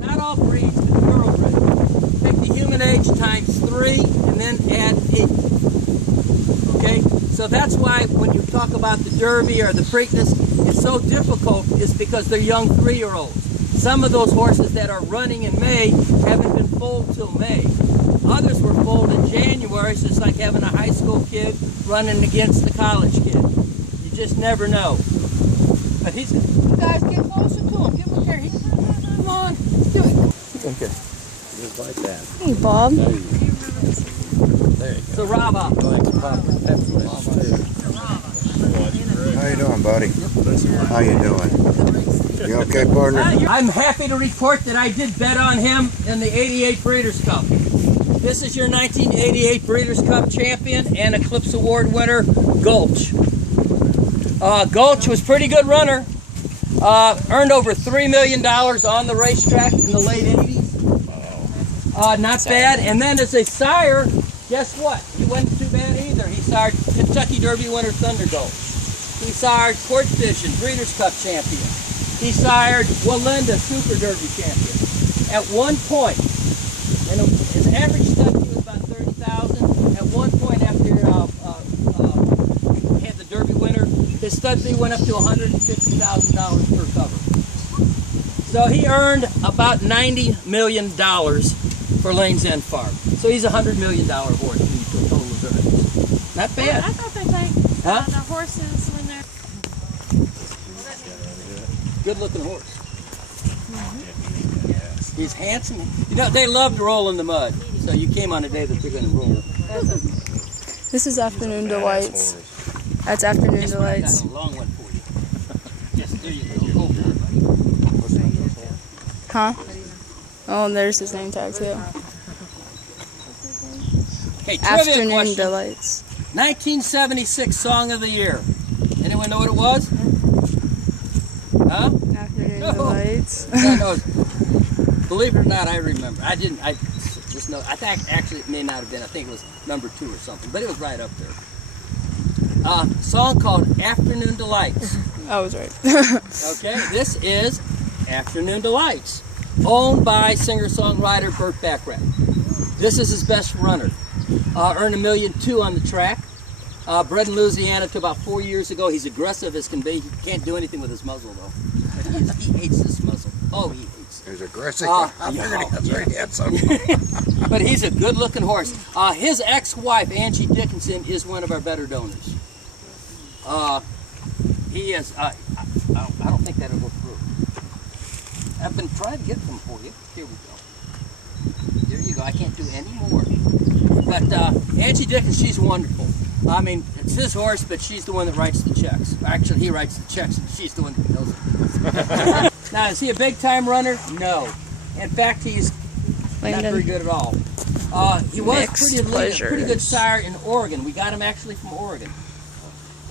Not all breeds, but thoroughbred. Take the human age times 3 and then add 8. Okay? So that's why when you talk about the Derby or the Preakness, it's so difficult is because they're young 3-year-olds. Some of those horses that are running in May haven't been foaled till May. Others were foaled in January, so it's like having a high school kid running against a college kid. You just never know. But he's... You guys get closer to him. Give him a carry. Come on. Let's do it. Okay. Just like that. Hey, Bob. There you go. There you go. So Rava. How you doing, buddy? How you doing? You okay, partner? I'm happy to report that I did bet on him in the 88 Breeders' Cup. This is your 1988 Breeders' Cup champion and Eclipse Award winner, Gulch. Gulch was a pretty good runner. Earned over $3 million on the racetrack in the late 80s. Not bad. And then as a sire, guess what? He wasn't too bad either. He sired Kentucky Derby winner Thunder Gulch. He sired Court Vision, Breeders' Cup champion. He sired Walenda, Super Derby champion. At one point, and his average stud fee was about $30,000. At one point, after he had the Derby winner, his stud fee went up to $150,000 per cover. So he earned about $90 million for Lane's End Farm. So he's a $100 million horse when you put total earnings. Not bad. I thought they take Huh? the horses when they're... Good looking horse. He's handsome. You know, they love to roll in the mud. So you came on a day that they're going to roll. This is Afternoon Delights. That's Afternoon This one I Delights. got a long one for you. Yes, there you go. Huh? Oh, and there's his name tag too. Okay, trivia Afternoon question. Delights. 1976 Song of the Year. Anyone know what it was? Huh? Afternoon No. Delights. No. Believe it or not, I remember. I just know. I think actually it may not have been. I think it was number 2 or something, but it was right up there. A song called Afternoon Delights. I was right. Okay, this is Afternoon Delights, owned by singer-songwriter Burt Bacharach. This is his best runner. Earned $1.2 million on the track. Bred in Louisiana to about 4 years ago. He's aggressive as can be. He can't do anything with his muzzle though. He hates this muzzle. Oh, he hates it. He's aggressive. I figured he was very handsome. But he's a good-looking horse. His ex-wife, Angie Dickinson, is one of our better donors. He is, I don't think that'll go through. I've been trying to get them for you. Here we go. There you go. I can't do any more. But Angie Dickinson, she's wonderful. I mean, it's his horse, but she's the one that writes the checks. Actually, he writes the checks, and she's the one that knows it. Now, is he a big-time runner? No. In fact, he's not very good at all. He was pretty good sire in Oregon. We got him actually from Oregon.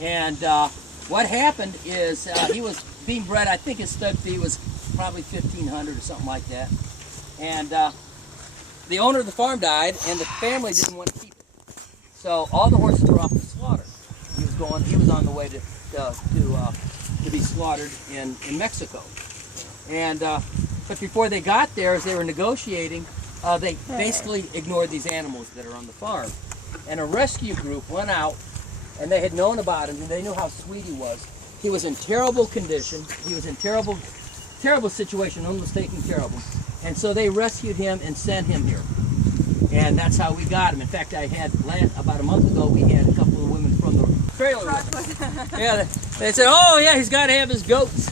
And what happened is he was being bred. I think his stud fee was probably $1,500 or something like that. And the owner of the farm died, and the family didn't want to keep it. So all the horses were off to slaughter. He was on the way to be slaughtered in Mexico. And but before they got there, as they were negotiating, they basically ignored these animals that are on the farm. And a rescue group went out, and they had known about him, and they knew how sweet he was. He was in terrible condition. He was in terrible situation. No one was taking care of him. And so they rescued him and sent him here. And that's how we got him. In fact, I had, about a month ago, we had a couple of women from the trailer. Yeah, they said, oh yeah, he's got to have his goats.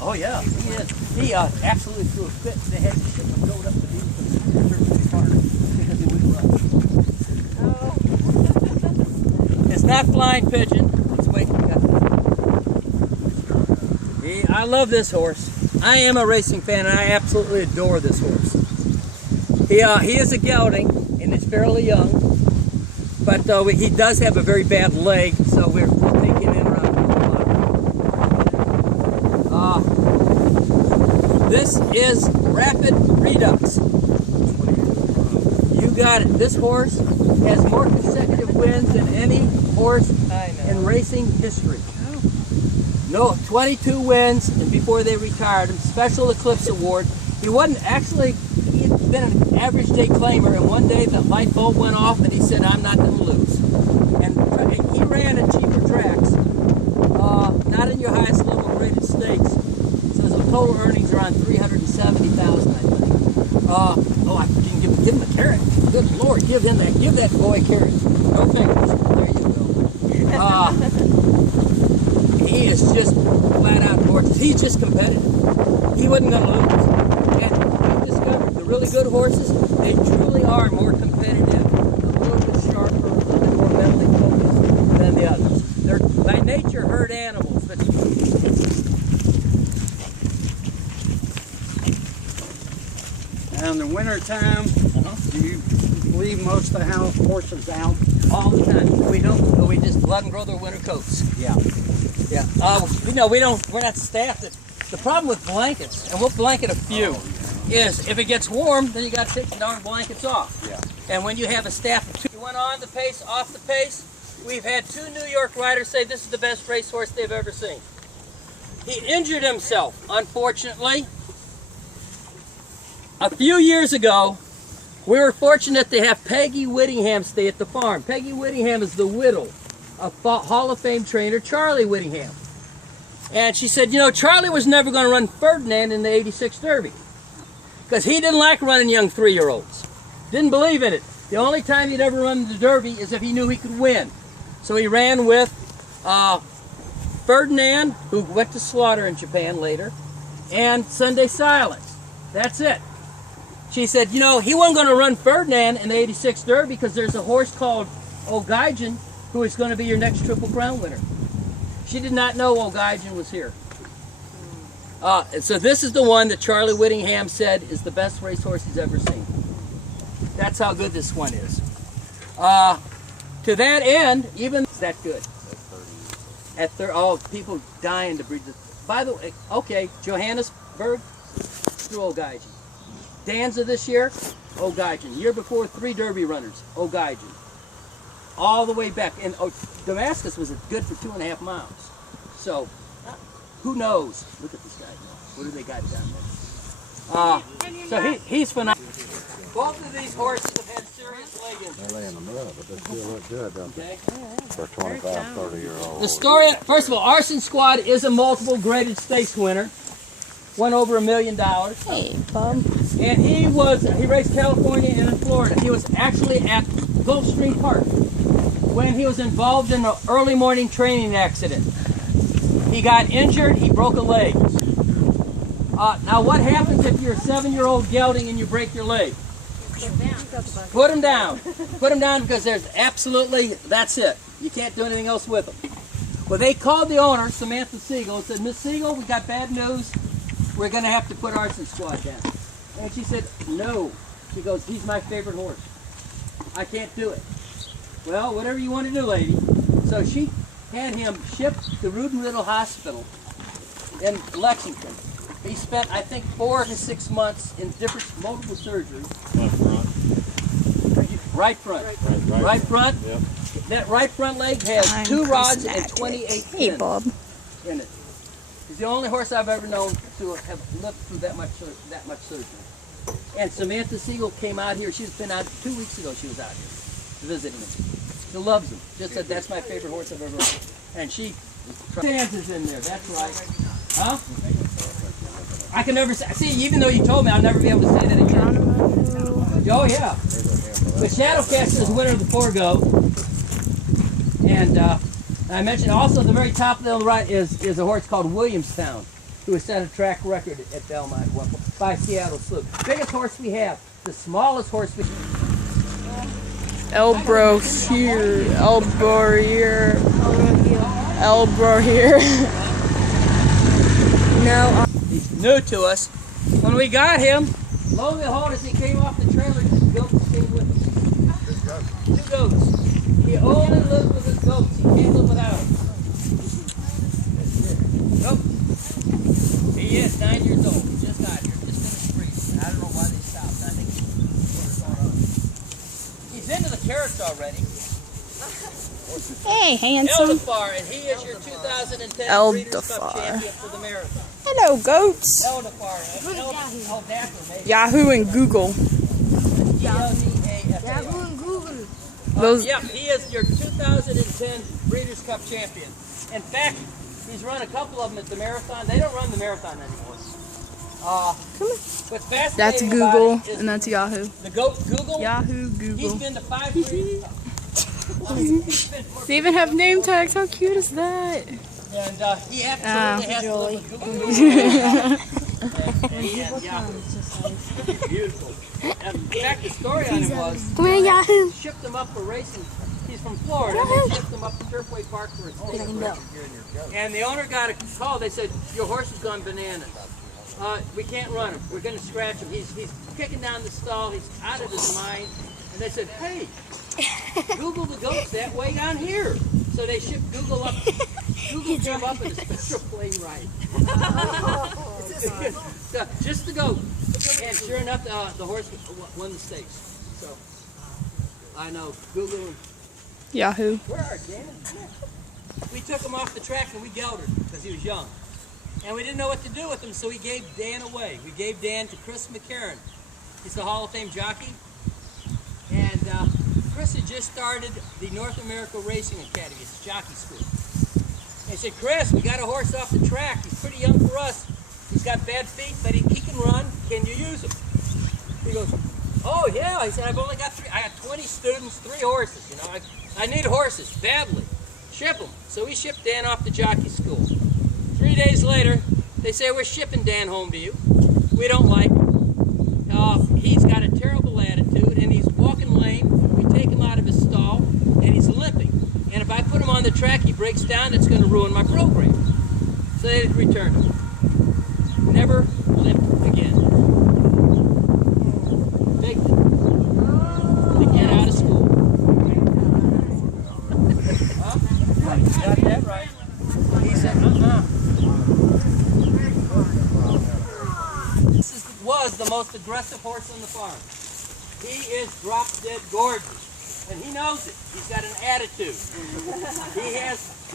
Oh yeah, he absolutely threw a fit. They had to ship a goat up to the farm because he wouldn't run. It's not flying pigeon. Let's wait. I love this horse. I am a racing fan, and I absolutely adore this horse. He is a gelding, and is fairly young, but he does have a very bad leg, so we're taking him around the block. This is Rapid Redux. You got it. This horse has more consecutive wins than any horse in racing history. No, 22 wins, and before they retired him, Special Eclipse Award. He wasn't actually, he'd been an average day claimer, and one day the light bulb went off and he said, I'm not going to lose. And he ran at cheaper tracks, not in your highest level rated stakes. So his total earnings are on $370,000, I think. I didn't give him a carrot. Good Lord, give that boy a carrot. No fingers. There you go. He is just flat out gorgeous. He's just competitive. He wasn't going to lose. And we discovered the really good horses, they truly are more competitive, a little bit sharper, a little bit more mentally focused than the others. They're by nature herd animals, but And in the winter time, do you leave most of the house horses out? all the time. We don't. We just let them grow their winter coats. Yeah. Yeah. We're not staffed. The problem with blankets, and we'll blanket a few, is if it gets warm, then you got to take the darn blankets off. Yeah. And when you have a staff of 2, you went on the pace, off the pace. We've had 2 New York riders say this is the best racehorse they've ever seen. He injured himself, unfortunately. A few years ago, we were fortunate to have Peggy Whittingham stay at the farm. Peggy Whittingham is the widow of Hall of Fame trainer Charlie Whittingham. And she said, you know, Charlie was never going to run Ferdinand in the '86 Derby because he didn't like running young 3-year-olds. Didn't believe in it. The only time he'd ever run the Derby is if he knew he could win. So he ran with Ferdinand, who went to slaughter in Japan later, and Sunday Silence. That's it. She said, you know, he wasn't going to run Ferdinand in the '86 Derby because there's a horse called O'Gaijin who is going to be your next Triple Crown winner. She did not know O'Gaijin was here. And so this is the one that Charlie Whittingham said is the best racehorse he's ever seen. That's how good this one is. To that end, even it's that good. People dying to breed this. By the way, okay, Johannesburg, through O'Gaijin. Danza this year, O'Gaijin. Year before, 3 Derby runners, O'Gaijin. All the way back. And Damascus was good for 2.5 miles. So, who knows? Look at this guy. What do they got down there? So he's phenomenal. Both of these horses have had serious leg injuries. They lay in the mud, but they still look good, don't they? Okay. For a 25, 30-year-old. The story, first of all, Arson Squad is a multiple graded stakes winner. Won over $1 million. Hey, Bob. And he raced California and in Florida. He was actually at Gulfstream Park when he was involved in an early morning training accident. He got injured, he broke a leg. Now what happens if you're a 7-year-old gelding and you break your leg? Put him down. Put him down because there's absolutely, that's it. You can't do anything else with him. Well, they called the owner, Samantha Siegel, and said, Miss Siegel, we got bad news. We're going to have to put Arson Squad down. And she said, no. She goes, he's my favorite horse. I can't do it. Well, whatever you want to do, lady. So she had him shipped to Ruden Riddle Hospital in Lexington. He spent, I think, 4 to 6 months in multiple surgeries. Right front. Right front. Yep. That right front leg has 2 rods and 28 pins Hey, Bob. in it. He's the only horse I've ever known to have lived through that much surgery. And Samantha Siegel came out here. She's been out 2 weeks ago. She was out here visiting him. She loves him. Just said that's my favorite horse I've ever owned. And she stands is in there. That's right. Huh? I can never say. See, even though you told me, I'll never be able to say that again. Oh yeah. The Shadowcast is winner of the Forego. And I mentioned also at the very top of the right is a horse called Williamstown, who has set a track record at Belmont by Seattle Sloop. Biggest horse we have, the smallest horse we have. Elbow here, elbow here, elbow here. No. He's new to us. When we got him, lo and behold, as he came off the trailer, his goats came with him. 2 goats. He only lives with his goats. He can't live without them. Nope. He is 9 years old. He just got here. Just finished breeding. I don't know why they stopped. I think what's going on. He's into the carrots already. Hey, handsome. Eldefar, and he is your 2000 2010 Breeders' Cup Eldafar. champion for the marathon. Hello, goats. Eldafar. Eldafar, maybe. Yahoo and Google. E-L-D-A-F-A-R. Yahoo and Google. Those. Yep, he is your 2010 Breeders' Cup champion. In fact, he's run a couple of them at the marathon. They don't run the marathon anymore. What's fascinating That's about Google it is and that's Yahoo. the goat Google. Yahoo, He's Google. been to 5 Breeders' Cups. They even have name tags. How cute is that? And he absolutely has to live with Google. And Yahoo. Beautiful. And in fact, the story on him was Come here, Yahoo. shipped him up for racing. He's from Florida. And they shipped him up to Turfway Park for a state race. And the owner got a call. They said, your horse has gone bananas. We can't run him. We're going to scratch him. He's kicking down the stall. He's out of his mind. And they said, hey, Google the goats that way down here. So they shipped Google up. Google came up in a special plane ride. So, just the goat. And sure enough, the horse won the stakes. So I know Google and Yahoo. where are Dan? We took him off the track and we gelded him because he was young. And we didn't know what to do with him, so we gave Dan away. We gave Dan to Chris McCarron. He's the Hall of Fame jockey. And Chris had just started the North America Racing Academy. It's a jockey school. And he said, Chris, we got a horse off the track. He's pretty young for us. He's got bad feet, but he can run. Can you use him? He goes, oh yeah. He said, I've only got 3. I got 20 students, 3 horses. You know, I need horses badly. Ship them. So we shipped Dan off to jockey school. 3 days later, they say, we're shipping Dan home to you. We don't like him. He's got a terrible attitude, and he's walking lame. We take him out of his stall, and he's limping. And if I put him on the track, he breaks down, it's going to ruin my program. So they returned him. Never limped again. Begged him to get out of school. Got that right. He said, This was the most aggressive horse on the farm. He is drop dead gorgeous. And he knows it. He's got an attitude.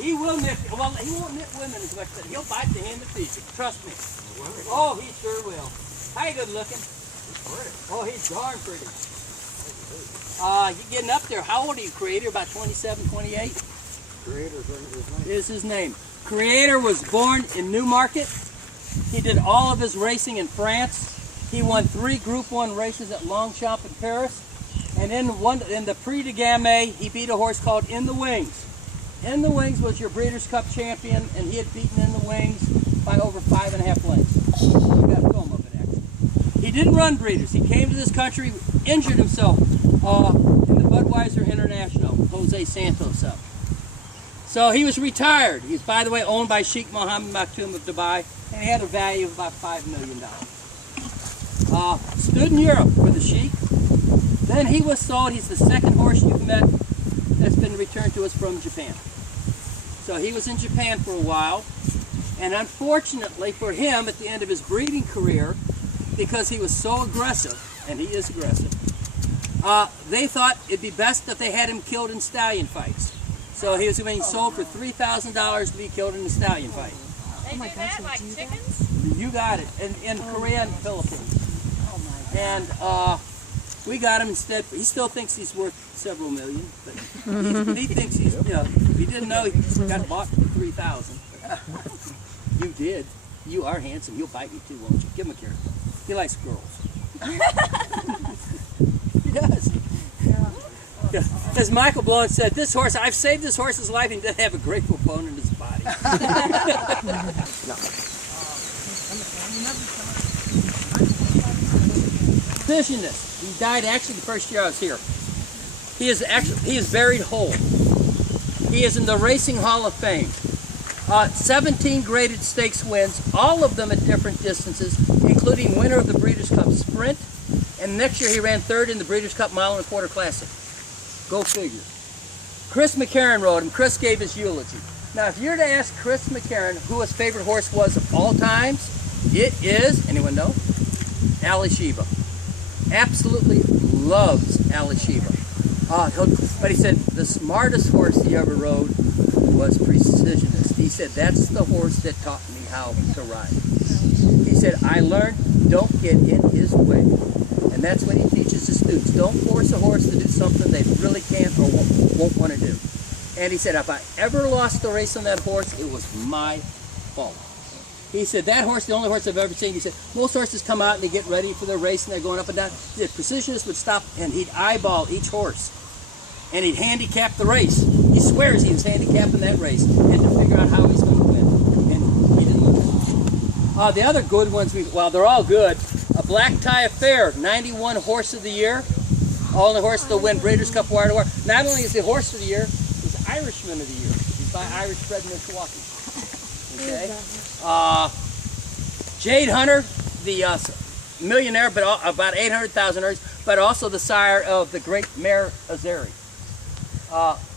He will nip, well, he won't nip women as much, but he'll bite the hand that feeds him. Trust me. Oh, he sure will. How you good looking? Oh, he's darn pretty. You getting up there. How old are you, Creator? About 27, 28? Creator's name. Is his name. Creator was born in Newmarket. He did all of his racing in France. He won 3 Group 1 races at Longchamp in Paris. And in the Prix de Gamay, he beat a horse called In the Wings. In the Wings was your Breeders' Cup champion, and he had beaten In the Wings by over 5.5 lengths. We got film of it, actually. He didn't run Breeders. He came to this country, injured himself in the Budweiser International, Jose Santos up. So he was retired. He's, by the way, owned by Sheikh Mohammed Maktoum of Dubai, and he had a value of about $5 million. Stood in Europe for the Sheikh. Then he was sold. He's the second horse you've met that's been returned to us from Japan. So he was in Japan for a while, and unfortunately for him, at the end of his breeding career, because he was so aggressive, and he is aggressive, they thought it'd be best that they had him killed in stallion fights. So he was being sold for $3,000 to be killed in a stallion fight. They do that like chickens? You got it, in Korea and the Philippines. And we got him instead. He still thinks he's worth several million, but he thinks he's, you know, if he didn't know, he got bought for $3,000. You did. You are handsome. You'll bite me too, won't you? Give him a carrot. He likes girls. He does. Yeah. As Michael Blowen said, this horse, I've saved this horse's life, and he doesn't have a grateful bone in his body. Positionist. He died actually the first year I was here. He is buried whole. He is in the Racing Hall of Fame. 17 graded stakes wins, all of them at different distances, including winner of the Breeders' Cup Sprint, and next year he ran 3rd in the Breeders' Cup Mile and a Quarter Classic. Go figure. Chris McCarron rode him. Chris gave his eulogy. Now, if you're to ask Chris McCarron who his favorite horse was of all times, it is, anyone know? Alysheba. Absolutely loves Alysheba. But he said the smartest horse he ever rode was Precisionist. he said, that's the horse that taught me how to ride. He said, I learned, don't get in his way. And that's what he teaches the students. Don't force a horse to do something they really can't or won't want to do. And he said, if I ever lost the race on that horse, it was my fault. He said, that horse, the only horse I've ever seen, he said, most horses come out and they get ready for their race and they're going up and down. He said, Precisionist would stop and he'd eyeball each horse. And he'd handicap the race. He swears he was handicapping that race and to figure out how he's going to win. And he didn't win. The other good ones, well, they're all good. A Black Tie Affair, 91 Horse of the Year. Only horse to win Breeders' Cup Wire to Wire. Not only is he Horse of the Year, he's Irishman of the Year. He's by Irish bred in Milwaukee. Okay. Jade Hunter, the millionaire, but about 800,000 earnings, but also the sire of the great Mare Azeri.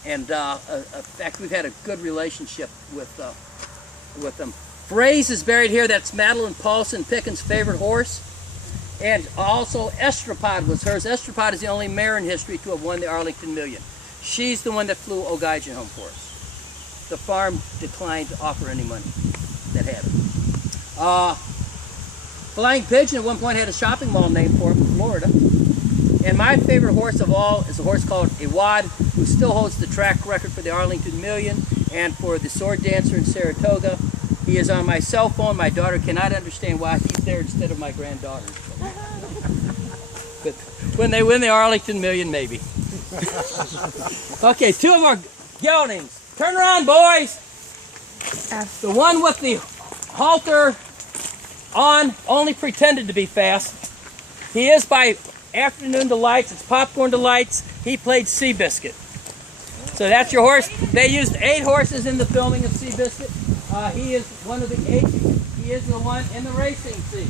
In fact, we've had a good relationship with them. Phrase is buried here. That's Madeline Paulson Pickens' favorite horse. And also Estropod was hers. Estropod is the only mare in history to have won the Arlington Million. She's the one that flew O'Geigen home for us. The farm declined to offer any money that had it. Flying Pigeon at one point had a shopping mall named for him in Florida. And my favorite horse of all is a horse called Awad, who still holds the track record for the Arlington Million and for the Sword Dancer in Saratoga. He is on my cell phone. My daughter cannot understand why he's there instead of my granddaughter. But when they win the Arlington Million, maybe. Okay, two of our geldings. Turn around, boys. The one with the halter on only pretended to be fast. He is by Afternoon Delights. It's Popcorn Delights. He played Seabiscuit. So that's your horse. They used 8 horses in the filming of Seabiscuit. He is one of the 8. He is the one in the racing scene.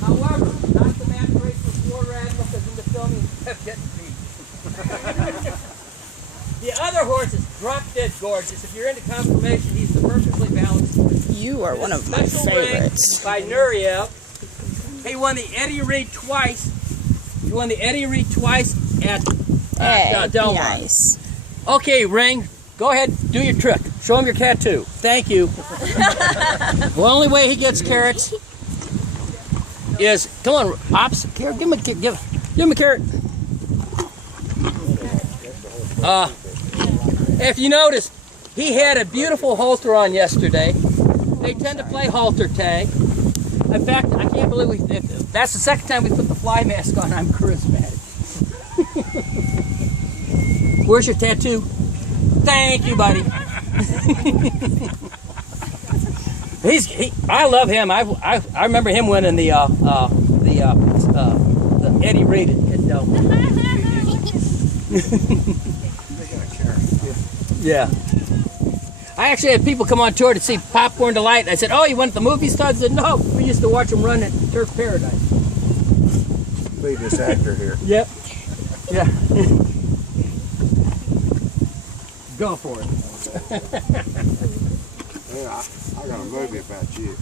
However, not the match race with Florida Admiral, because in the filming he kept getting beat. The other horse is drop dead gorgeous. If you're into conformation, he's the perfectly balanced horse. You are one of my favorites. By Nuriel. He won the Eddie Reed twice. He won the Eddie Reed twice at Del Mar. Nice. Okay, Ring, go ahead, do your trick. Show him your tattoo. Thank you. The only way he gets carrots is, come on, Ops, here, give him a carrot. If you notice, he had a beautiful halter on yesterday. They tend to play halter tag. In fact, I can't believe that's the second time we put the fly mask on. I'm charismatic. Where's your tattoo? Thank you, buddy. I love him. I remember him winning the Eddie Reed at Del Mar. Yeah. I actually had people come on tour to see Popcorn Delight. I said, oh, you went to the movie stars? I said, no, we used to watch them run at Turf Paradise. Be this actor here. Yep. Yeah. Go for it. Yeah, I got a movie about you.